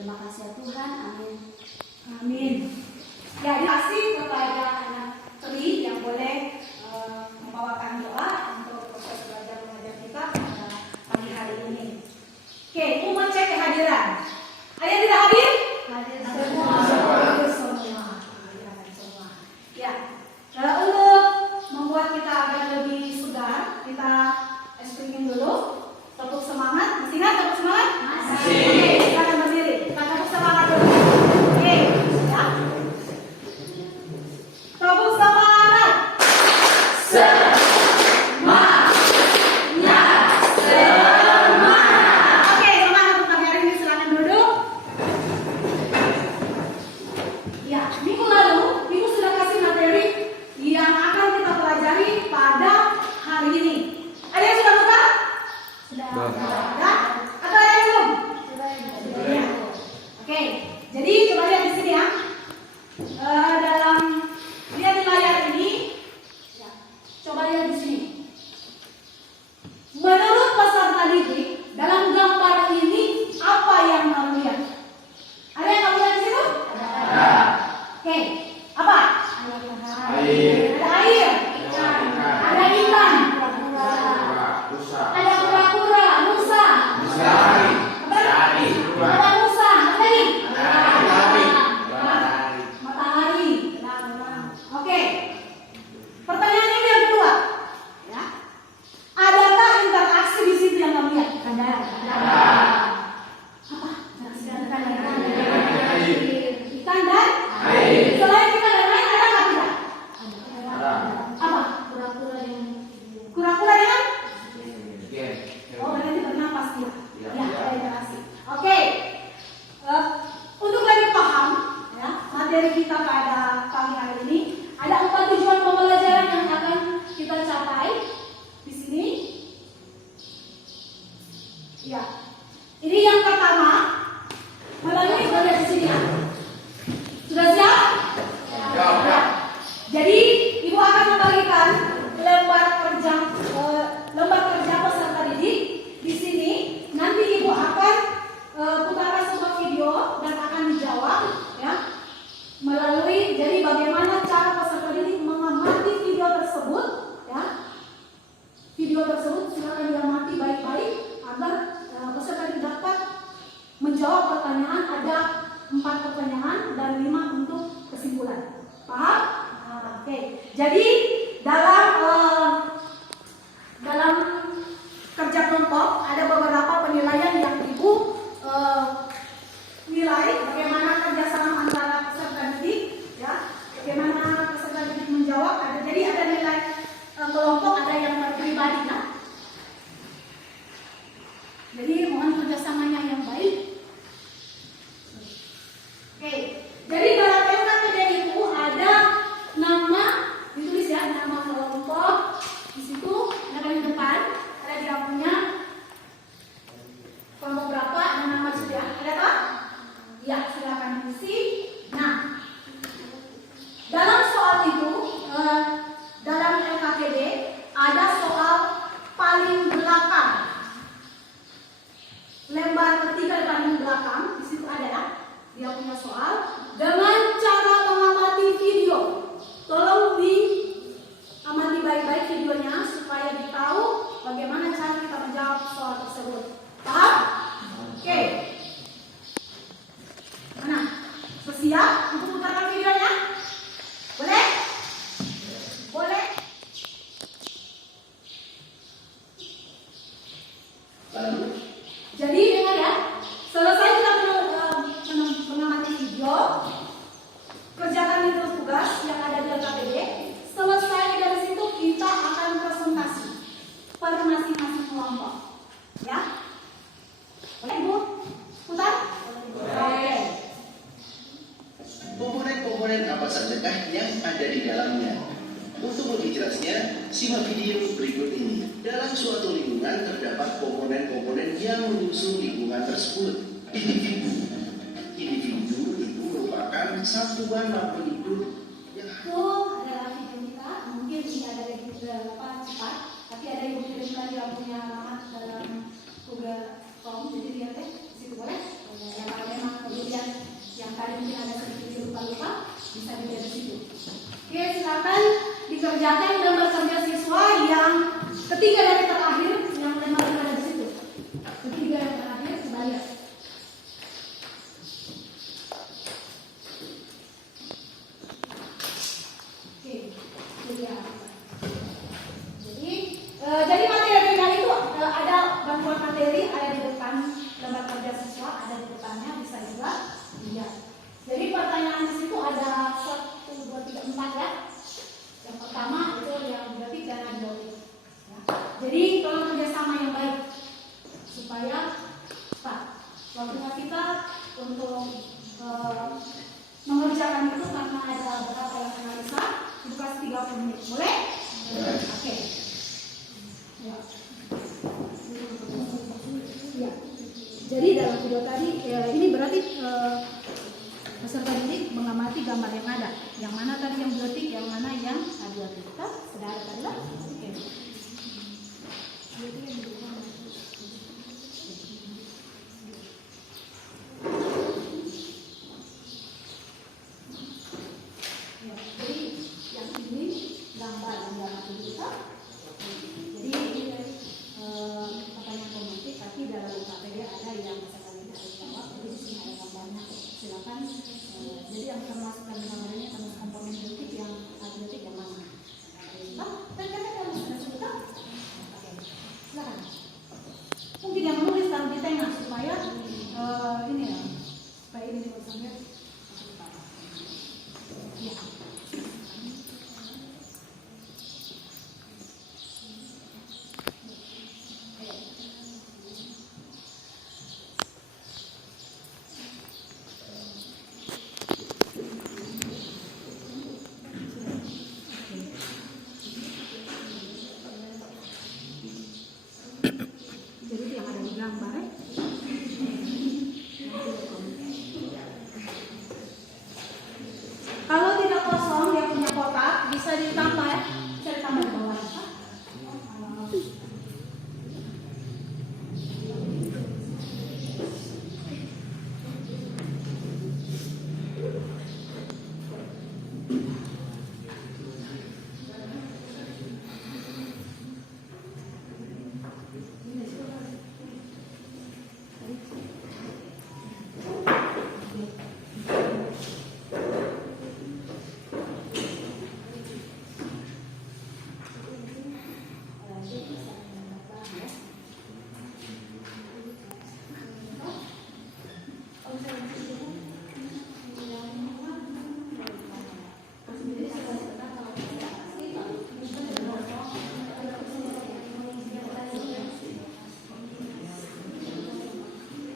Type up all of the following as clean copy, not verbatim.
Terima kasih ya Tuhan, amin. Amin. Ya, kasih kepada anak Tri yang boleh membawakan doa untuk proses belajar mengajar kita pada pagi hari ini. Oke, mau cek kehadiran. Ada yang tidak hadir? Hadir Semua. semua. Hadir semua. Hadir semua. Ya, untuk membuat kita agak lebih segar, kita speaking dulu. Tepuk semangat. Masih ingat tepuk semangat? Masih. Oke, kita akan berdiri. Kita tepuk semangat dulu. Oke, ya. Tepuk semangat. Oke, semangat untuk pagi hari ini. Silakan duduk. Ya, minggu lalu Ibu sudah kasih materi yang akan kita pelajari pada hari ini. Ada yang sudah buka? Sudah. Ada? Atau ada yang belum? Ya. Oke, jadi coba lihat di sini ya. Dalam lihat di layar ini, ya. Coba lihat di sini. Menurut peserta didik, dalam gambar ini apa yang kamu lihat? Ada yang kamu lihat di situ? Ada. Oke, apa? Air. Ada air. Ikan. Ada ikan. Rusa. Ada kura-kura, musa. Matahari. Apa? Ada musa. Apa lagi? Matahari. Matahari. Oke. Pertanyaan ini yang kedua. Ya. Adakah interaksi di situ yang kamu lihat? Ada. Apa? Ikan dan Air. selain ikan dan air ada nggak tidak? Ada. Apa? Kura-kura dengan? Oh, berarti bernapas dia. Ya, Ya, ya. ada interaksi. Oke. Untuk lebih paham ya, materi kita pada pagi hari ini, ada 4 tujuan pembelajaran yang akan kita capai di sini. Ya. Ini yang pertama, melalui boleh di sini ya. Sudah siap? Ya. Jadi Ibu akan membagikan lembar kerja peserta didik di sini. Nanti Ibu akan putarkan sebuah video dan akan dijawab ya melalui. Jadi bagaimana cara peserta didik mengamati video tersebut ya. Video tersebut silakan diamati baik-baik agar peserta didik dapat menjawab pertanyaan. Ada 4 pertanyaan dan 5 untuk kesimpulan. Paham? Oke. Jadi dalam kerja kelompok ada beberapa penilaian yang Ibu nilai bagaimana kerjasama antara peserta didik, ya, bagaimana peserta didik menjawab. Jadi ada nilai kelompok, ada yang pribadi, ya. Jadi mohon kerjasamanya yang baik. Oke. Jadi dalam LKPD itu ada nama, ditulis ya, nama kelompok. Di situ ada di depan, ada di lampunya. Kelompok berapa, ada nama juga. Ada apa? Ya, silakan isi. Nah, dalam soal itu, dalam LKPD ada soal paling belakang. Lembar ketiga paling belakang, di situ ada ya. Dia punya soal dengan cara mengamati video. Tolong diamati baik-baik videonya supaya ditahu bagaimana cara kita menjawab soal tersebut. Paham? Oke. Mana? Siap untuk putarkan videonya? Boleh? Boleh? Lalu, Jadi dengar ya, selesai kita mengamati video, kerjakan itu tugas yang ada di LKPD. Selesai dari situ kita akan presentasi per masing-masing kelompok, ya. Boleh Ibu? Putar? Oke. komponen-komponen apa sajakah yang ada di dalamnya? Untuk lebih jelasnya, simak video berikut ini. Dalam suatu lingkungan terdapat komponen-komponen yang menyusun lingkungan tersebut. Individu itu merupakan satuan makhluk hidup yang Itu adalah video kita. Mungkin ini ada di beberapa cepat, tapi ada yang kirimkan yang punya alamat dalam Google Form. Jadi lihat deh, di situ boleh. Yang memang mungkin ada sedikit lupa-lupa, bisa dilihat di situ. Oke, silakan dikerjakan gambar kerja siswa yang ketiga dari terakhir, yang memang ada di situ. Ketiga yang terakhir, coba lihat. Oke, itu dia. Jadi materi kali itu ada bantuan materi ada di depan gambar kerja siswa, ada di depannya, bisa juga lihat. Jadi pertanyaan di situ ada 1, 2, 3, 4 ya. Yang pertama itu yang grafik dan algoritma. Ya. Jadi tolong kerjasama yang baik supaya cepat. Waktunya kita untuk mengerjakan itu karena ada beberapa yang analisa, buka 30 menit. Boleh? Oke. Ya. Ya. Jadi dalam video tadi ini berarti peserta didik mengamati gambar yang ada. Yang mana tadi yang biotik, yang mana yang abiotik. Sudah ada tadi lah? Oke. Ya, jadi yang ini gambar yang diamati kita. Jadi ini pertanyaan komuniti, tapi dalam UKPD ada yang misalkan tidak harus jawab, jadi di sini ada gambarnya. Silakan. Jadi yang termasukkan gambarnya termasuk komponen biotik yang abiotik yang mana? Kan kamu sudah sebutkan? Silakan. Mungkin yang menulis taruh di tengah supaya ini ya, supaya ini tulisannya. Ya. Jadi yang ada di gambar ya. Kalau tidak kosong dia punya kotak bisa ditambah ya, bisa ditambah di bawah.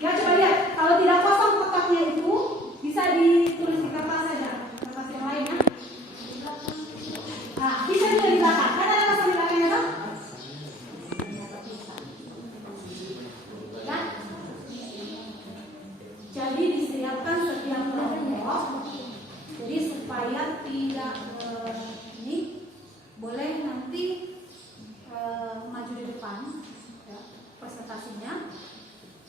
Ya coba lihat, kalau tidak kosong kotaknya itu bisa ditulis di kertas saja, kertas yang lain ya. Nah, bisa juga di belakang, kan ada kosong di belakangnya toh? Ya. Jadi disiapkan setiap kelompok, jadi supaya tidak ini boleh nanti maju di depan ya, presentasinya.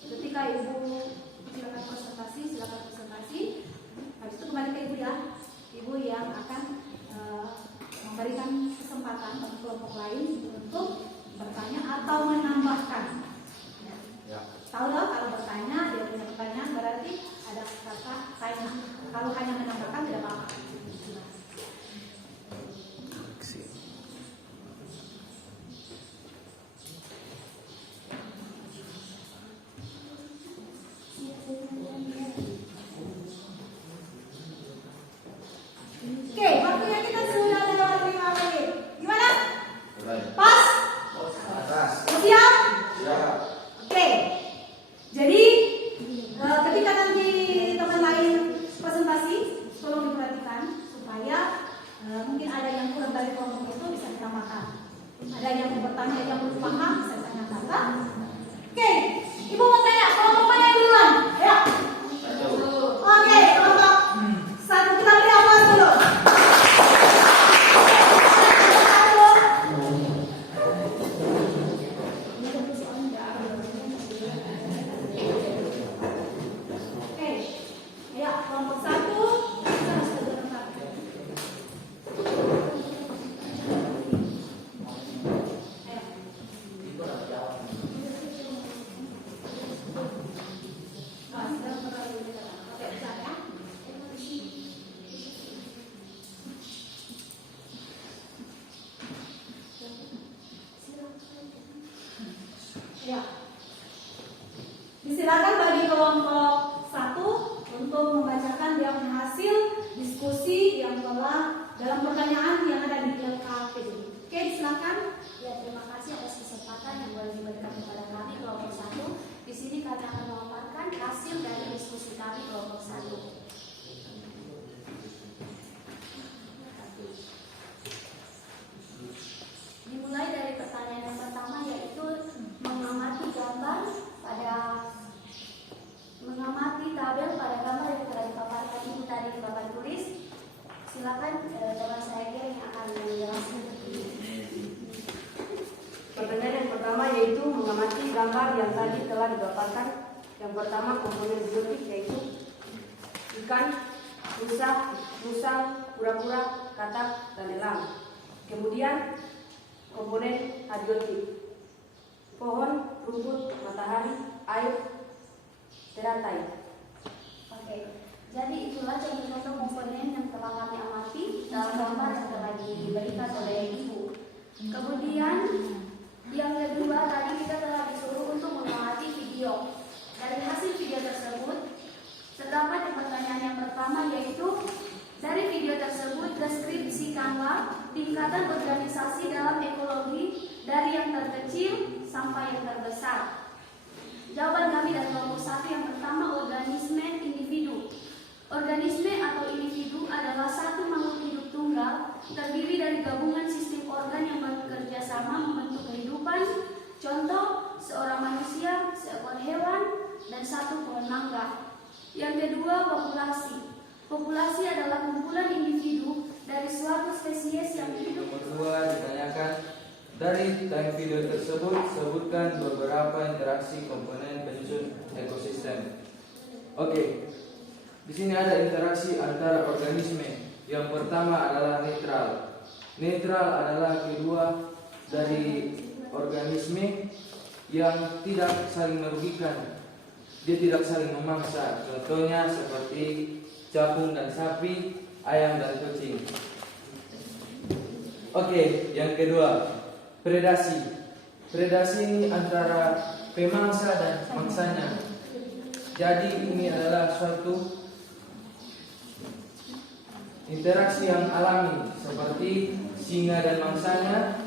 Ketika ibu silakan presentasi, habis itu kembali ke ibu ya, ibu yang akan memberikan kesempatan bagi kelompok lain untuk bertanya atau menambahkan. Ya. Tahu dong kalau bertanya, dia punya pertanyaan berarti ada kata tanya. Kalau hanya menambahkan tidak apa-apa. Oke, waktunya kita sudah lewat 5 menit. Gimana? Pas? Siap? Oke. Jadi ketika nanti teman lain presentasi, tolong diperhatikan supaya mungkin ada yang kurang dari kelompok itu bisa ditambahkan. Ada yang mau bertanya, ada yang belum paham, bisa tanyakan. Oke, ibu mau tanya, kelompok mana yang duluan? Ayo. Oke, kelompok satu kita beri aplaus dulu. Oke, ya kelompok satu dalam pertanyaan yang ada di lengkap itu. Oke, silakan. Ya, terima kasih atas kesempatan yang boleh diberikan kepada kami kelompok 1. Di sini kami akan memaparkan hasil dari diskusi kami kelompok 1. Dimulai dari pertanyaan yang pertama, yaitu mengamati tabel pada gambar yang telah dipaparkan ibu tadi di papan tulis. Silakan teman saya yang akan menjelaskan. Pertanyaan yang pertama yaitu mengamati gambar yang tadi telah dipaparkan. Yang pertama komponen biotik yaitu ikan, rusa, musang, kura-kura, katak, dan elang. Kemudian komponen abiotik, pohon, rumput, matahari, air, teratai. Oke, jadi itulah contoh komponen yang telah kami amati dalam gambar yang telah diberikan oleh ibu. Kemudian yang kedua, tadi kita telah disuruh untuk mengamati video. Dari hasil video tersebut terdapat pertanyaan yang pertama, yaitu dari video tersebut deskripsikanlah tingkatan organisasi dalam ekologi dari yang terkecil sampai yang terbesar. Jawaban kami dari kelompok 1 yang pertama, organisme individu. Organisme atau individu adalah satu makhluk hidup tunggal terdiri dari gabungan sistem organ yang bekerja sama membentuk kehidupan. Contoh, seorang manusia, seekor hewan, dan satu pohon mangga. Yang kedua, populasi. Populasi adalah kumpulan individu dari suatu spesies yang hidup. Nomor 2 ditanyakan, dari time video tersebut sebutkan beberapa interaksi komponen penyusun ekosistem. Oke, di sini ada interaksi antara organisme. Yang pertama adalah netral. Netral adalah kedua dari organisme yang tidak saling merugikan. Dia tidak saling memaksa. Contohnya seperti capung dan sapi, ayam dan kucing. Oke, yang kedua, predasi. Predasi ini antara pemangsa dan mangsanya. Jadi ini adalah suatu interaksi yang alami seperti singa dan mangsanya,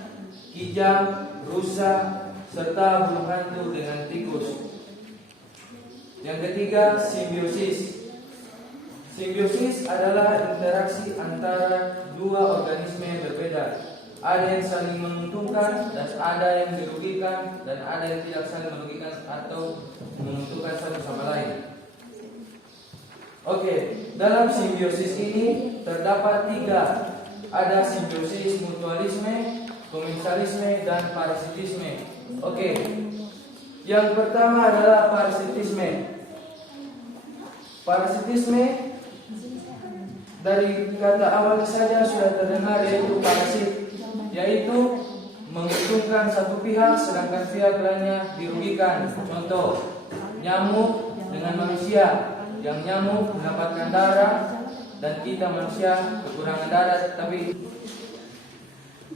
kijang, rusa, serta burung hantu dengan tikus. Yang ketiga, simbiosis. Simbiosis adalah interaksi antara dua organisme yang berbeda. Ada yang saling menguntungkan dan ada yang dirugikan, dan ada yang tidak saling merugikan atau menguntungkan satu sama lain. Oke, dalam simbiosis ini terdapat 3. Ada simbiosis mutualisme, komensalisme, dan parasitisme. Oke, yang pertama adalah parasitisme. Parasitisme dari kata awal saja sudah terdengar, yaitu parasit, yaitu menguntungkan satu pihak sedangkan pihak lainnya dirugikan. Contoh, nyamuk dengan manusia, yang nyamuk mendapatkan darah dan kita manusia kekurangan darah. Tapi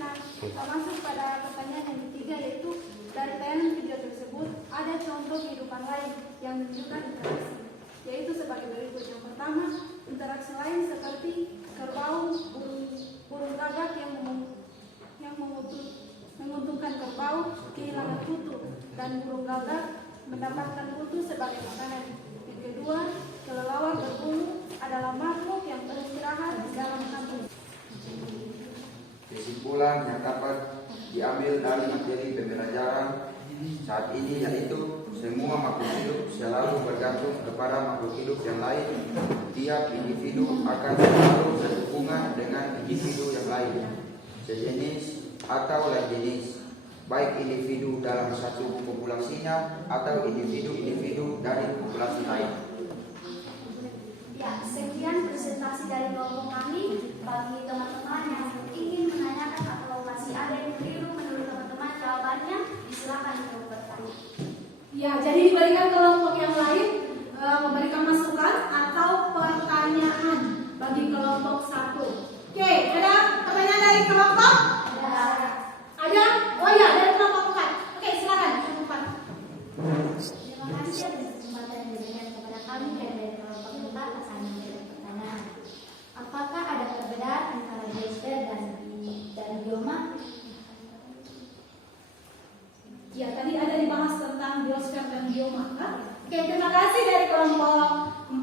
nah, kita masuk pada pertanyaan yang ketiga, yaitu dari tayangan video tersebut ada contoh kehidupan lain yang menunjukkan interaksi, yaitu sebagai berikut. Yang pertama, interaksi lain seperti kerbau, burung gagak yang menguntungkan kerbau kehilangan kutu, dan burung gagak mendapatkan kutu sebagai makanan. Yang kedua, kelelawar berbulu adalah makhluk yang beristirahat di dalam kampung. Kesimpulan yang dapat diambil dari materi pembelajaran saat ini yaitu semua makhluk hidup selalu bergantung kepada makhluk hidup yang lain. Tiap individu akan selalu berhubungan dengan individu yang lain, sejenis atau lain jenis, baik individu dalam satu populasinya atau individu-individu dari populasi lain. Ya, sekian presentasi dari kelompok kami. Bagi teman-teman yang ingin menanyakan atau masih ada yang keliru menurut teman-teman jawabannya, silakan untuk bertanya. Ya, jadi diberikan kelompok yang lain memberikan masukan atau pertanyaan bagi kelompok 1. Oke, ada pertanyaan dari kelompok? Ada? Oh ya, dari kelompok 4. Oke, silakan kelompok 4. Terima kasih atas kesempatan yang diberikan kepada kami dari kelompok 4 atas pertanyaan. Apakah ada perbedaan antara gesture Oke, terima kasih dari kelompok 4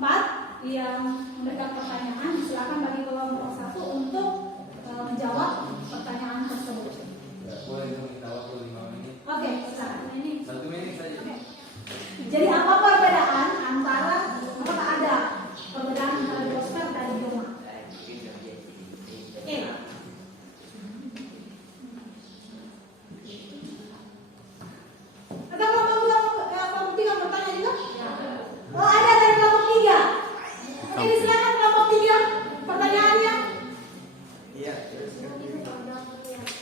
yang memberikan pertanyaan. Silakan bagi kelompok 1 untuk menjawab pertanyaan tersebut. Boleh minta waktu 5 menit. Oke, silakan. 1 menit saja. Oke. Jadi apa perbedaan antara apakah ada perbedaan antara biosfer dan bioma? Oke. Ada kelompok 3 bertanya juga? Oh, ada dari kelompok 3. Oke, silakan kelompok 3 pertanyaannya. Iya.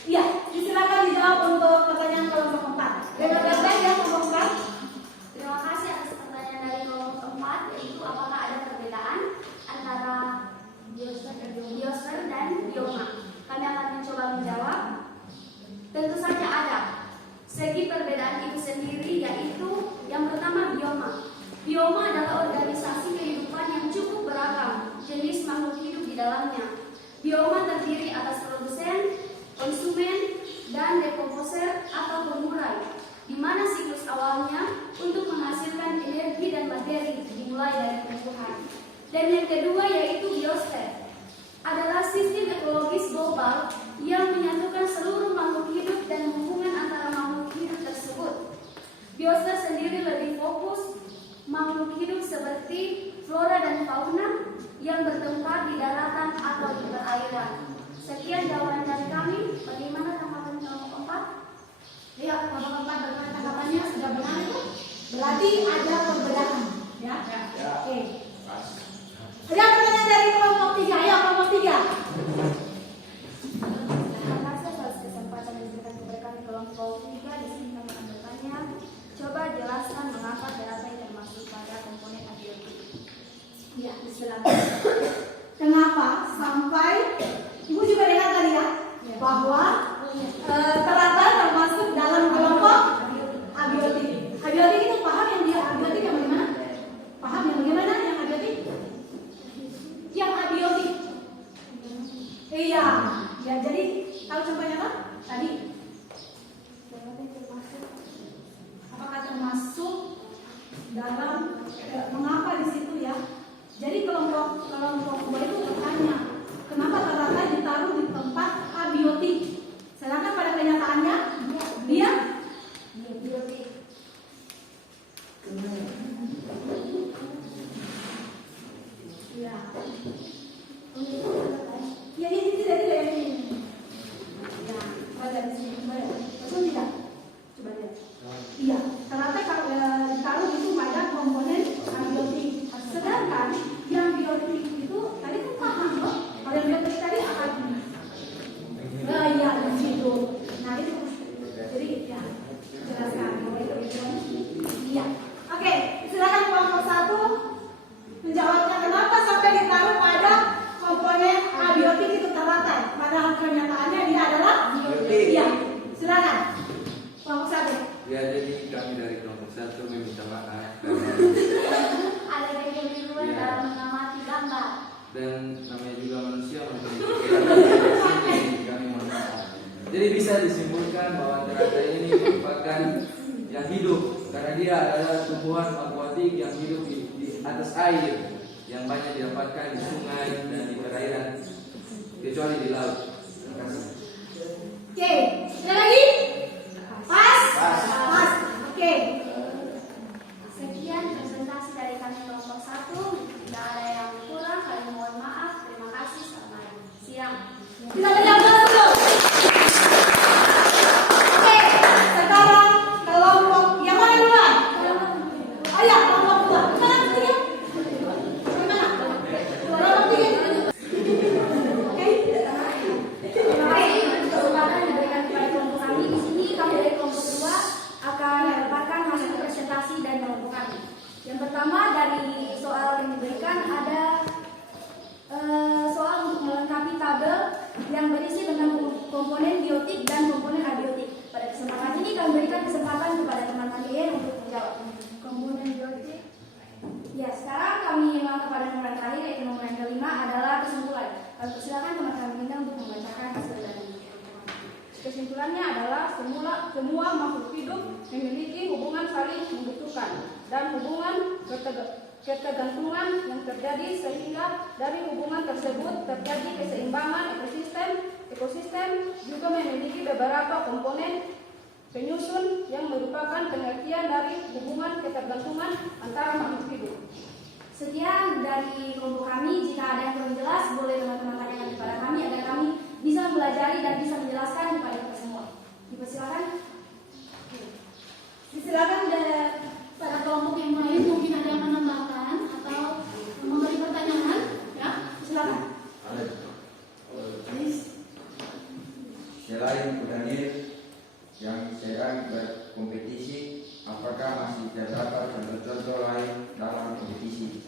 Iya, silakan dijawab untuk pertanyaan kelompok 4. Terima kasih ya kelompok 4. Terima kasih atas pertanyaan dari kelompok keempat, yaitu apakah ada perbedaan antara biosfer dan bioma. Kami akan mencoba menjawab. Tentu saja ada. Segi perbedaan itu sendiri yaitu yang pertama bioma. Bioma adalah organisasi kehidupan yang cukup beragam jenis makhluk hidup di dalamnya. Bioma terdiri atas produsen, konsumen, dan dekomposer atau pengurai, di mana siklus awalnya untuk menghasilkan energi dan materi dimulai dari tumbuhan. Dan yang kedua yaitu biosfer, adalah sistem ekologis global yang menyatukan seluruh makhluk hidup dan hubungan antara makhluk hidup tersebut. Biosfer sendiri lebih fokus makhluk hidup seperti flora dan fauna yang bertempat di daratan atau di perairan. Sekian jawaban dari kami. Bagaimana tanggapan kelompok 4? Ya, kelompok 4 bagaimana tanggapannya? Sudah benar itu? Berarti ada perbedaan, ya? Oke. Ada pertanyaan dari kelompok 3. Ya, kelompok 3. Terima kasih atas kesempatan yang diberikan kepada kami kelompok 3. Di sini kami akan bertanya, coba jelaskan mengapa daratan termasuk pada komponen abiotik. Ya, silakan. Kenapa sampai Ibu juga lihat tadi ya bahwa teratai termasuk dalam kelompok abiotik. Abiotik itu paham yang dia abiotik yang bagaimana? Paham yang bagaimana yang abiotik? Yang abiotik. Iya, ya jadi tahu contohnya apa? Tadi. Apakah termasuk dalam mengapa di situ ya? Jadi kelompok 2 itu bertanya, kenapa teratai ditaruh di tempat abiotik? Sedangkan pada kenyataannya dia Biotik. ya. Ya ini tidak ini. Ya, baca di sini. Betul tidak? Coba lihat. Iya, teratai ditaruh itu pada komponen abiotik. Sedangkan yang biotik itu tadi kan paham loh. Kalau yang biotik tadi apa? Nah, iya di situ. Nah itu, jadi ya jelaskan. Iya. Oke, silakan kelompok 1 menjawabnya kenapa sampai ditaruh pada komponen abiotik itu teratai. Padahal kenyataannya dia adalah Biotik. Iya, silakan kelompok 1. Ya, jadi kami dari kelompok 1 meminta maaf Ada kekeliruan dalam mengamati gambar. dan namanya juga manusia kami mohon maaf. Jadi bisa disimpulkan bahwa teratai ini merupakan yang hidup karena dia adalah tumbuhan akuatik yang hidup di atas air yang banyak didapatkan di sungai dan di perairan kecuali di laut. Terima kasih. Oke, ada lagi? Pas. Oke. Sekian presentasi dari kami kelompok 1. Tidak ada yang kurang, kami mohon maaf. Terima kasih. Selamat siang. Kita berjalan dulu. Oke, sekarang kelompok yang mana duluan? Oh ya, kelompok 2. Mana ketiga? Mana? Kelompok 3. Oke. Terima kasih untuk kesempatan yang diberikan kepada kelompok kami. Di sini kami dari kelompok 2 akan mendapatkan hasil presentasi dari kelompok kami. Yang pertama dari soal yang diberikan ada soal untuk melengkapi tabel yang berisi tentang komponen biotik dan komponen abiotik. Pada kesempatan ini kami berikan kesempatan kepada teman kami untuk menjawab. Komponen biotik. Ya, sekarang kami melangkah pada nomor terakhir yaitu nomor yang kelima adalah kesimpulan. Silakan teman kami minta untuk membacakan hasil dari Kesimpulannya adalah semua makhluk hidup memiliki hubungan saling membutuhkan. dan hubungan ketergantungan yang terjadi sehingga dari hubungan tersebut terjadi keseimbangan ekosistem juga memiliki beberapa komponen penyusun yang merupakan pengertian dari hubungan ketergantungan antara makhluk hidup. Sekian dari kelompok kami. Jika ada yang kurang jelas, boleh teman-teman tanyakan kepada kami agar kami bisa mempelajari dan bisa menjelaskan kepada kita semua. Dipersilakan. Silakan pada kelompok yang lain mungkin ada yang menambahkan atau memberi pertanyaan, ya silakan. Selain Daniel yang sedang berkompetisi, apakah masih terdapat contoh-contoh lain dalam kompetisi?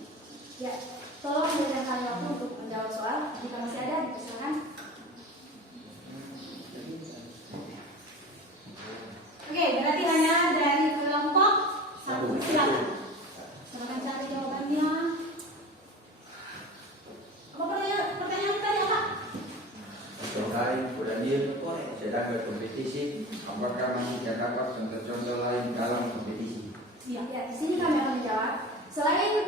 Ya, tolong berikan waktu untuk menjawab soal. Jika masih ada, dipersilakan. Oke, berarti hanya dari kelompok satu. Silakan. Silakan cari jawabannya. Apa pertanyaan tadi apa? Selain Daniel sedang berkompetisi, apakah masih terdapat contoh-contoh lain dalam kompetisi? Ya, di sini kami akan menjawab. Selain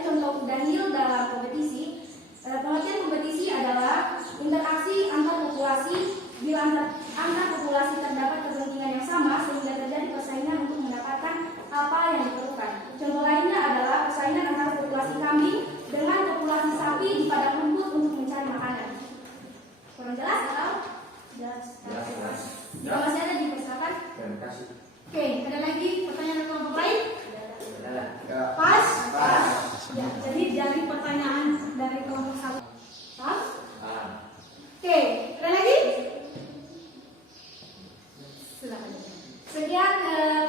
contoh Daniel dalam kompetisi, pengertian kompetisi adalah interaksi antar populasi. Bila antar populasi terdapat kepentingan yang sama sehingga terjadi persaingan untuk mendapatkan apa yang diperlukan. Contoh lainnya adalah persaingan antara populasi kambing dengan populasi sapi di padang rumput untuk mencari makanan. Kurang jelas atau jelas? Jelas. Jika masih ada, dipersilakan. Terima kasih. Oke, ada lagi pertanyaan dari kelompok lain? Ya. Pas? Ya, jadi dari pertanyaan dari kelompok satu. Pas? Oke, ada lagi? Silakan. Sekian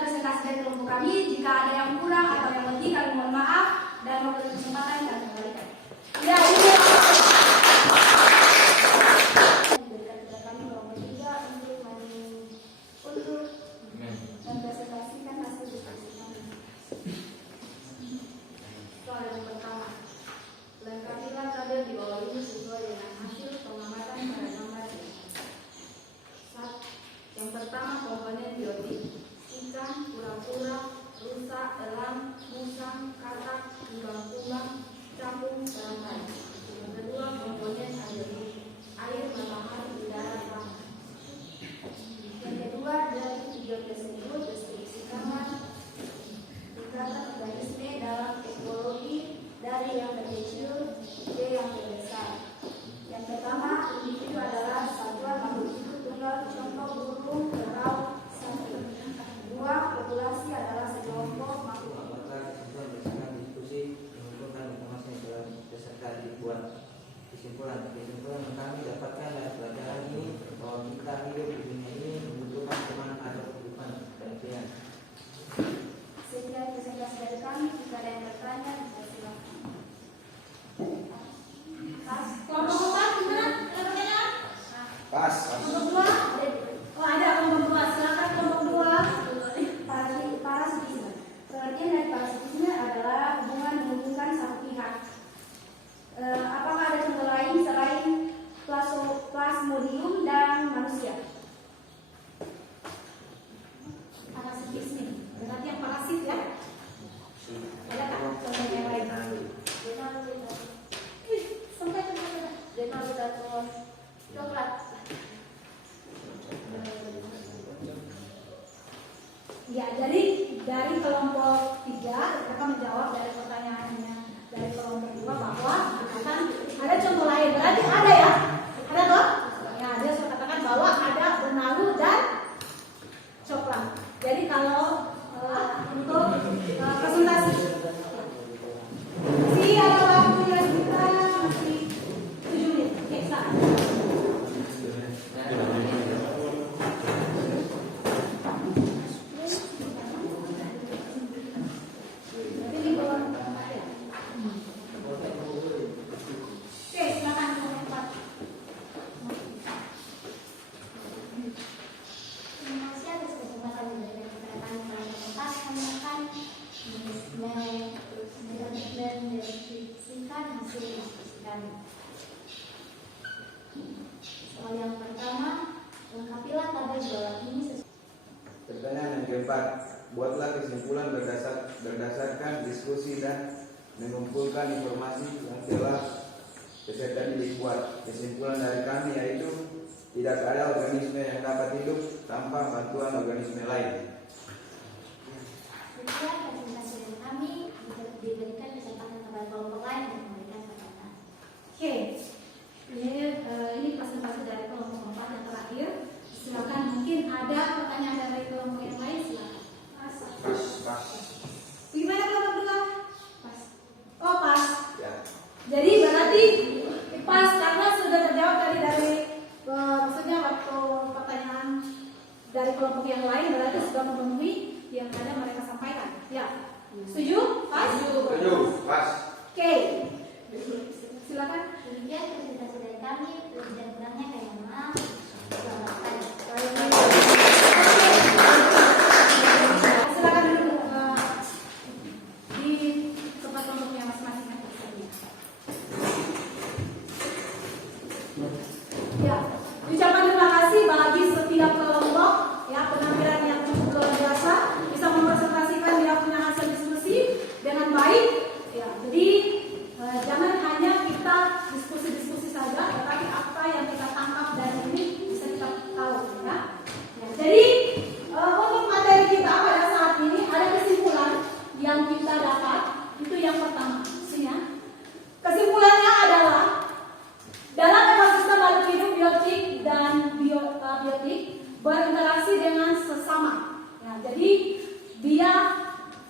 presentasi dari kelompok kami. Jika ada yang kurang atau yang lebih, kami mohon maaf dan memberi kesempatan kami kembalikan. Ya, ini Diberikan kepada kami kelompok 3 untuk mempresentasikan hasil diskusi kami. Soal yang pertama, lengkapilah tabel di bawah ini sesuai dengan hasil pengamatan pada gambar ini. Yang pertama, komponen biotik: ikan, kura-kura, rusa, elang, musang, katak, kumbang-kumbang, capung, serangkai. Yang kedua, komponen air, matahari, udara, tanah. Yang kedua, dari video tersebut deskripsi kamar, tingkatan organisme dalam ekologi dari yang terkecil ke yang terbesar. Yang pertama, individu adalah satuan makhluk hidup tunggal, contoh burung, kerau, sapi. Dua, populasi adalah sekelompok makhluk hidup. Apakah siswa berdasarkan diskusi mengumpulkan informasi yang telah peserta dibuat? Kesimpulan yang kami dapatkan dari pelajaran ini bahwa kita hidup di dunia ini membutuhkan teman atau kehidupan dan pilihan. Sekian presentasi dari kami. Jika ada yang bertanya, bisa silakan. kelompok 4 gimana? Ada pertanyaan? Pas. Kelompok 2? Oh, ada kelompok 2. Silakan kelompok 2. Parasitisme. Pengertian dari parasitisme adalah hubungan menguntungkan satu pihak. Apakah ada contoh lain selain plasmodium dan manusia? Parasitisme. Berarti yang parasit ya? Ada tak contoh yang lain? Sampai terus. Denominator coklat. Ya, jadi dari kelompok 3 mereka menjawab dari pertanyaannya dari kelompok 2 bahwa akan ada contoh lain. Berarti ada ya? Ada toh? Ya, dia sudah katakan bahwa ada benalu dan coklat. Jadi kalau untuk presentasi si ada waktunya kita masih 7 menit. Oke, silakan. Berarti di bawah. Oke, silakan kelompok 4. Terima kasih atas kesempatan yang diberikan kepada kami pada tempat kami akan mendeskripsikan hasil diskusi kami. Soal yang pertama, lengkapilah tabel di bawah ini sesuai. Pertanyaan yang keempat, buatlah kesimpulan berdasarkan diskusi dan mengumpulkan informasi yang telah peserta didik buat. Kesimpulan dari kami yaitu tidak ada organisme yang dapat hidup tanpa bantuan organisme lain. Demikian presentasi dari kami, diberikan kesempatan kepada kelompok lain untuk memberikan catatan. Oke, ini presentasi dari kelompok 4 yang terakhir. Silakan, mungkin ada pertanyaan dari kelompok yang lain, silakan. Pas. Gimana kelompok 2? Pas. Oh, pas. Ya. Jadi berarti pas karena sudah terjawab tadi dari maksudnya waktu pertanyaan dari kelompok yang lain berarti sudah memenuhi yang ada mereka sampaikan. Ya. Setuju? Pas? Setuju. Pas. Oke. Silakan. Demikian presentasi dari kami, lebih dan kurangnya kami mohon maaf. Selamat pagi. Silakan duduk di tempat kelompoknya masing-masing. Ya, ucapan terima kasih bagi setiap kelompok ya, penampilan yang cukup luar biasa, bisa mempresentasikan dia punya hasil diskusi dengan baik. Ya, jadi jangan hanya kita diskusi-diskusi saja, tetapi apa yang kita tangkap dari ini bisa kita tahu ya. Ya, jadi untuk materi kita pada saat ini ada kesimpulan yang kita dapat. Itu yang pertama, ya. Kesimpulannya adalah dalam ekosistem makhluk hidup biotik dan biotik berinteraksi dengan sesama. Ya, jadi dia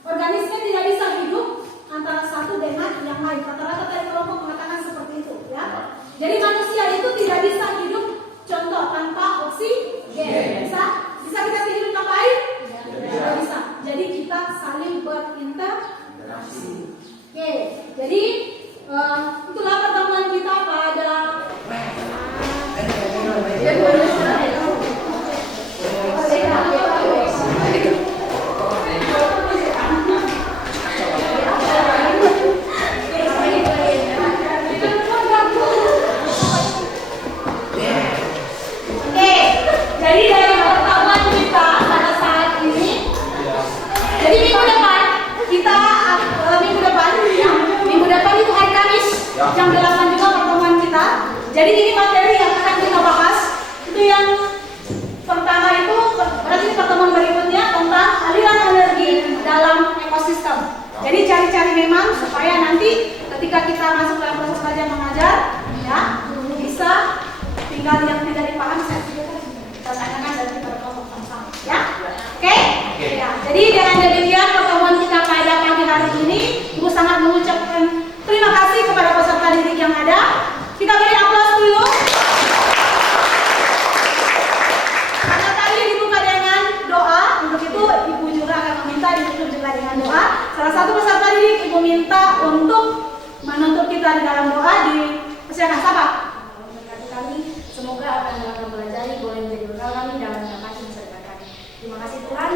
organisme tidak bisa hidup antara satu dengan yang lain. Rata-rata dari kelompok mengatakan seperti itu. Ya. Jadi manusia itu tidak bisa hidup contoh tanpa oksigen. Bisa kita hidup tanpa air? Tidak bisa. Jadi kita saling berinteraksi. Oke, jadi itulah pertemuan kita pada jadi dari pertemuan kita pada saat ini, jadi minggu depan kita minggu depan itu hari Kamis jam 8 juga pertemuan kita. Jadi ini materi yang akan kita bahas. Itu yang pertama itu berarti pertemuan berikutnya tentang aliran energi dalam ekosistem. Jadi cari-cari memang supaya nanti ketika kita masuk dalam proses belajar mengajar ya bisa tinggal yang tidak dipahami saya tanyakan dari kita berkelompok sama-sama ya. Oke? Ya, jadi dengan demikian pertemuan kita pada pagi hari ini, Ibu sangat mengucapkan terima kasih kepada peserta didik yang ada. Kita beri aplaus dulu. Karena tadi dibuka dengan doa, untuk itu Ibu juga akan meminta ditutup juga dengan doa. Salah satu peserta didik Ibu minta untuk menuntut kita di dalam doa di persiapan sahabat. Kami semoga apa yang akan pelajari boleh menjadi bekal kami dalam mengatasi masa depan kami. Terima kasih Tuhan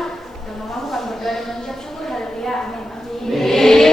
dan mamamu kami berdoa dan mengucap syukur. Haleluya. Amin.